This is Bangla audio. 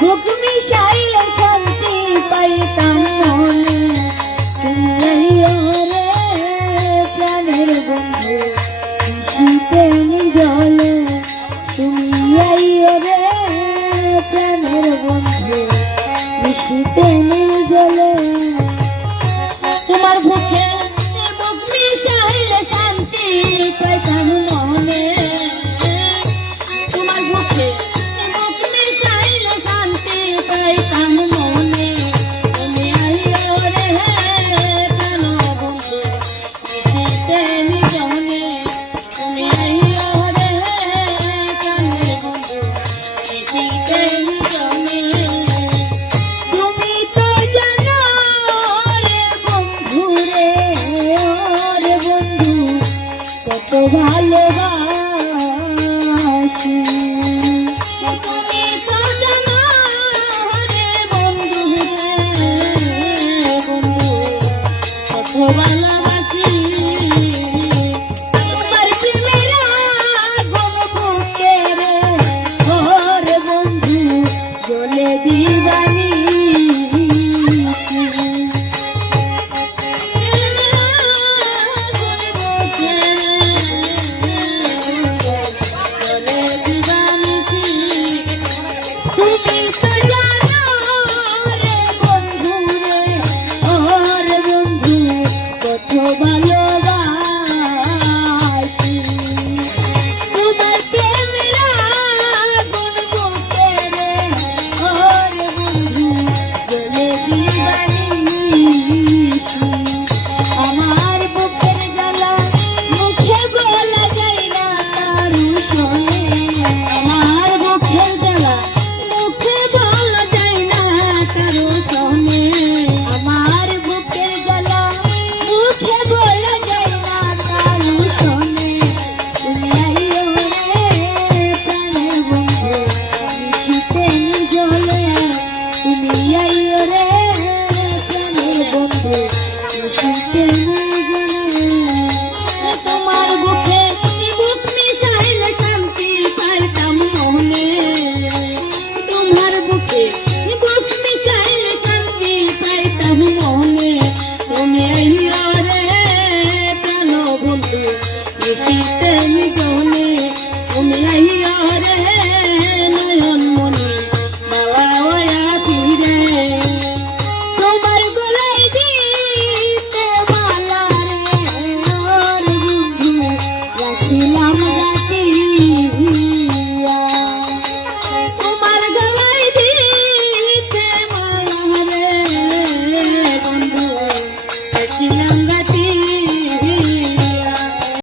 বুক মিশাইলে শান্তি পাইতাম মনে, তুমি আইও রে প্রাণের বন্ধু শীতে জলে, তুমি আইও রে প্রাণের বন্ধু শীতে জলে। তোমার বুকে বুক মিশাইলে শান্তি পাইতাম মনে, তোমার বুকে বুক মিশাইলে শান্তি পাইতাম মনে, তুমি আইও রে প্রাণ বন্ধু শীতে জলে, তুমি আইও রে প্রাণের বন্ধু শীতে জলে। তুমি তো জানো রে বন্ধু রে, রে বন্ধু কত ভালোবাসি, তুমি তো জানো রে বন্ধু রে, বন্ধু কত ভালোবাসি। তোমার প্রেমের আগুন বুকে রে, ও রে বন্ধু জ্বলে দিবানি। তুমি তো জানো রে বন্ধু রে, ও রে বন্ধু কত ভালোবাসি। তোমার প্রেমের আগুন বুকে রে, ও রে বন্ধু জ্বলে দিবানিছি। আমার বুকের জ্বালা মুখে বলা যায় না কারু শোনে, আমার বুকের জ্বালা মুখে বলা যায় না কারু শোনে, আমার বুকের জ্বালা মুখে বলা যায় না কারু শোনে। তুমি আইও রে প্রাণের বন্ধু শীতে জলে, তুমি আইও রে প্রাণের বন্ধু শীতে জলে। তোমার বুকে বুক মিশাইলে শান্তি পাইতাম মনে, তোমার বুকে বুক মিশাইলে শান্তি পাইতাম মনে, তুমি আইও রে প্রাণ বন্ধু শীতে জলে, তুমি আইও রে নয়ন মনি বাওয়া ফিরে। তোমার গলায় দিতে মালা রে, ওর বন্ধু রাখিলাম রাখিয়া। তোমার গলায় দিতে মালা রে, বন্ধু রাখিলাম রাখিয়া।